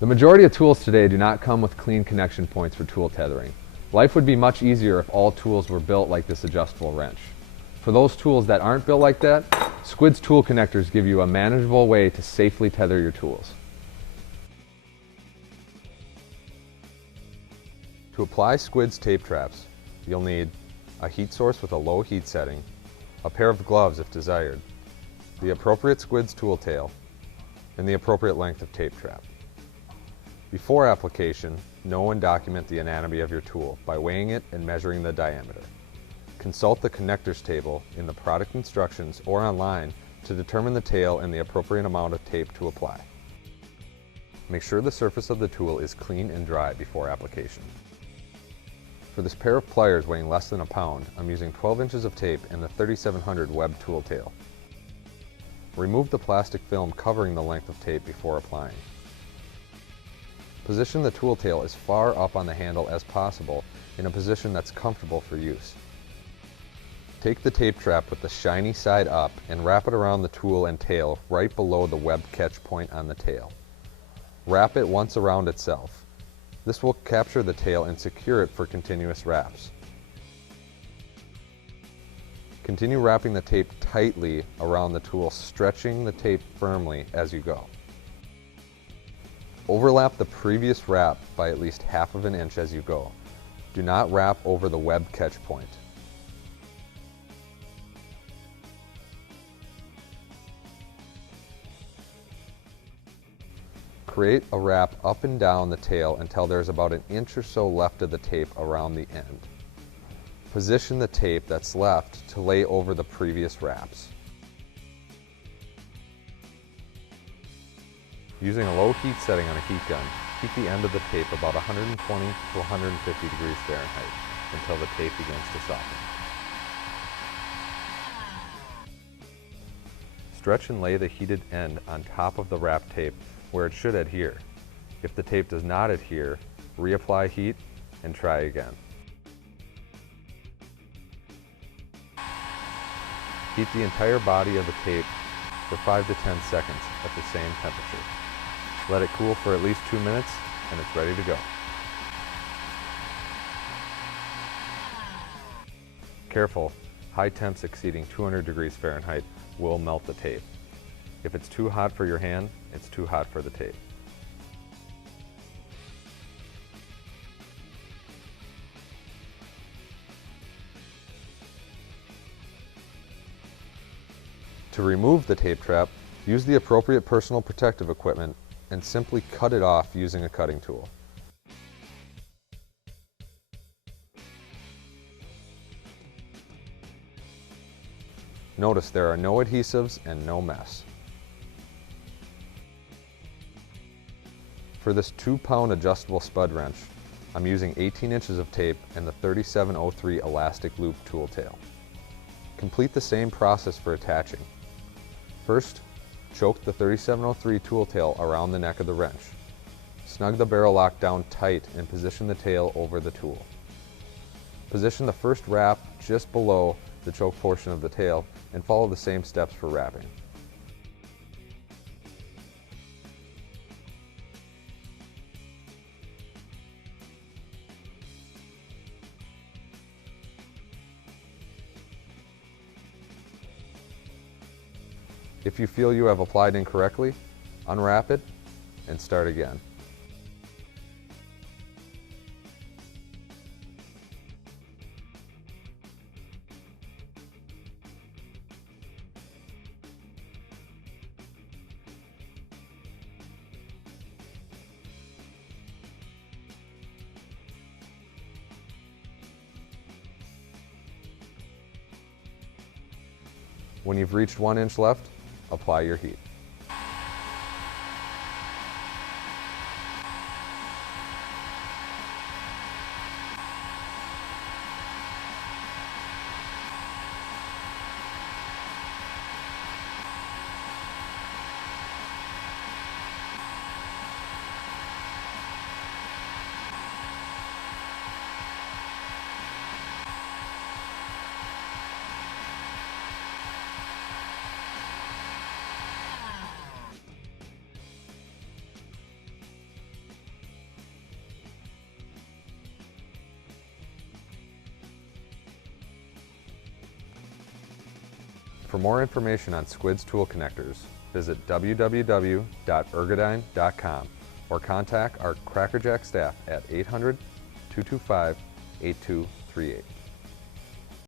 The majority of tools today do not come with clean connection points for tool tethering. Life would be much easier if all tools were built like this adjustable wrench. For those tools that aren't built like that, Squids tool connectors give you a manageable way to safely tether your tools. To apply Squids tape traps, you'll need a heat source with a low heat setting, a pair of gloves if desired, the appropriate Squids tool tail, and the appropriate length of tape trap. Before application, know and document the anatomy of your tool by weighing it and measuring the diameter. Consult the connectors table in the product instructions or online to determine the tail and the appropriate amount of tape to apply. Make sure the surface of the tool is clean and dry before application. For this pair of pliers weighing less than a pound, I'm using 12 inches of tape and the 3700 web tool tail. Remove the plastic film covering the length of tape before applying. Position the tool tail as far up on the handle as possible in a position that's comfortable for use. Take the tape trap with the shiny side up and wrap it around the tool and tail right below the web catch point on the tail. Wrap it once around itself. This will capture the tail and secure it for continuous wraps. Continue wrapping the tape tightly around the tool, stretching the tape firmly as you go. Overlap the previous wrap by at least half of an inch as you go. Do not wrap over the web catch point. Create a wrap up and down the tail until there's about an inch or so left of the tape around the end. Position the tape that's left to lay over the previous wraps. Using a low heat setting on a heat gun, heat the end of the tape about 120 to 150 degrees Fahrenheit until the tape begins to soften. Stretch and lay the heated end on top of the wrap tape where it should adhere. If the tape does not adhere, reapply heat and try again. Heat the entire body of the tape for 5 to 10 seconds at the same temperature. Let it cool for at least 2 minutes and it's ready to go. Careful, high temps exceeding 200 degrees Fahrenheit will melt the tape. If it's too hot for your hand, it's too hot for the tape. To remove the tape trap, use the appropriate personal protective equipment and simply cut it off using a cutting tool. Notice there are no adhesives and no mess. For this 2-pound adjustable spud wrench, I'm using 18 inches of tape and the 3703 elastic loop tool tail. Complete the same process for attaching. First, choke the 3703 tool tail around the neck of the wrench. Snug the barrel lock down tight and position the tail over the tool. Position the first wrap just below the choke portion of the tail and follow the same steps for wrapping. If you feel you have applied incorrectly, unwrap it and start again. When you've reached 1 inch left, apply your heat. For more information on Squids tool connectors, visit www.ergodyne.com or contact our Crackerjack staff at 800-225-8238.